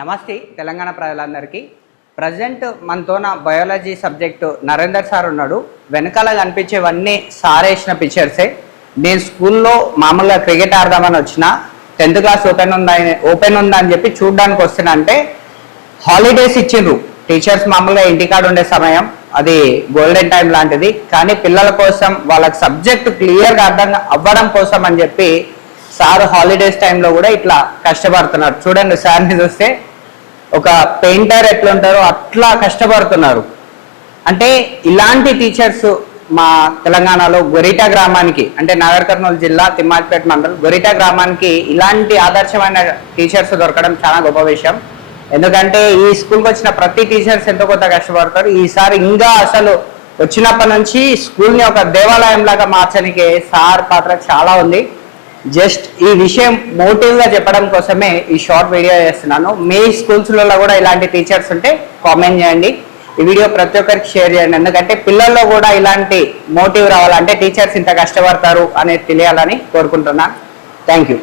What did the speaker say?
నమస్తే తెలంగాణ ప్రజలందరికీ. ప్రజెంట్ మనతోన బయాలజీ సబ్జెక్టు నరేందర్ సార్ ఉన్నాడు. వెనకాల కనిపించేవన్నీ సార్ వేసిన పిక్చర్సే. నేను స్కూల్లో మామూలుగా క్రికెట్ ఆడదామని వచ్చిన 10th క్లాస్ ఓపెన్ ఉందా అని చెప్పి చూడడానికి వస్తున్నా. అంటే హాలిడేస్ ఇచ్చిండ్రు టీచర్స్, మామూలుగా ఇంటికాడ ఉండే సమయం, అది గోల్డెన్ టైం లాంటిది. కానీ పిల్లల కోసం వాళ్ళకి సబ్జెక్ట్ క్లియర్గా అర్థం అవ్వడం కోసం అని చెప్పి సార్ హాలిడేస్ టైంలో కూడా ఇట్లా కష్టపడుతున్నారు. చూడండి సార్ని చూస్తే ఒక పెయింటర్ ఎట్లుంటారో అట్లా కష్టపడుతున్నారు. అంటే ఇలాంటి టీచర్స్ మా తెలంగాణలో గొరిటా గ్రామానికి, అంటే నాగర్ కర్నూలు జిల్లా తిమ్మాజిపేట మండలం గొరిటా గ్రామానికి ఇలాంటి ఆదర్శమైన టీచర్స్ దొరకడం చాలా గొప్ప విషయం. ఎందుకంటే ఈ స్కూల్కి వచ్చిన ప్రతి టీచర్స్ ఎంతో కొంత కష్టపడతారు. ఈసారి ఇంకా అసలు వచ్చినప్పటి నుంచి స్కూల్ని ఒక దేవాలయం లాగా మార్చడానికి సార్ పాత్ర చాలా ఉంది. జస్ట్ ఈ విషయం మోటివ్గా చెప్పడం కోసమే ఈ షార్ట్ వీడియో చేస్తున్నాను. మీ స్కూల్స్లలో కూడా ఇలాంటి టీచర్స్ ఉంటే కామెంట్ చేయండి. ఈ వీడియో ప్రతి ఒక్కరికి షేర్ చేయండి. ఎందుకంటే పిల్లల్లో కూడా ఇలాంటి మోటివ్ రావాలంటే టీచర్స్ ఇంత కష్టపడతారు అనేది తెలియాలని కోరుకుంటున్నాను. Thank you.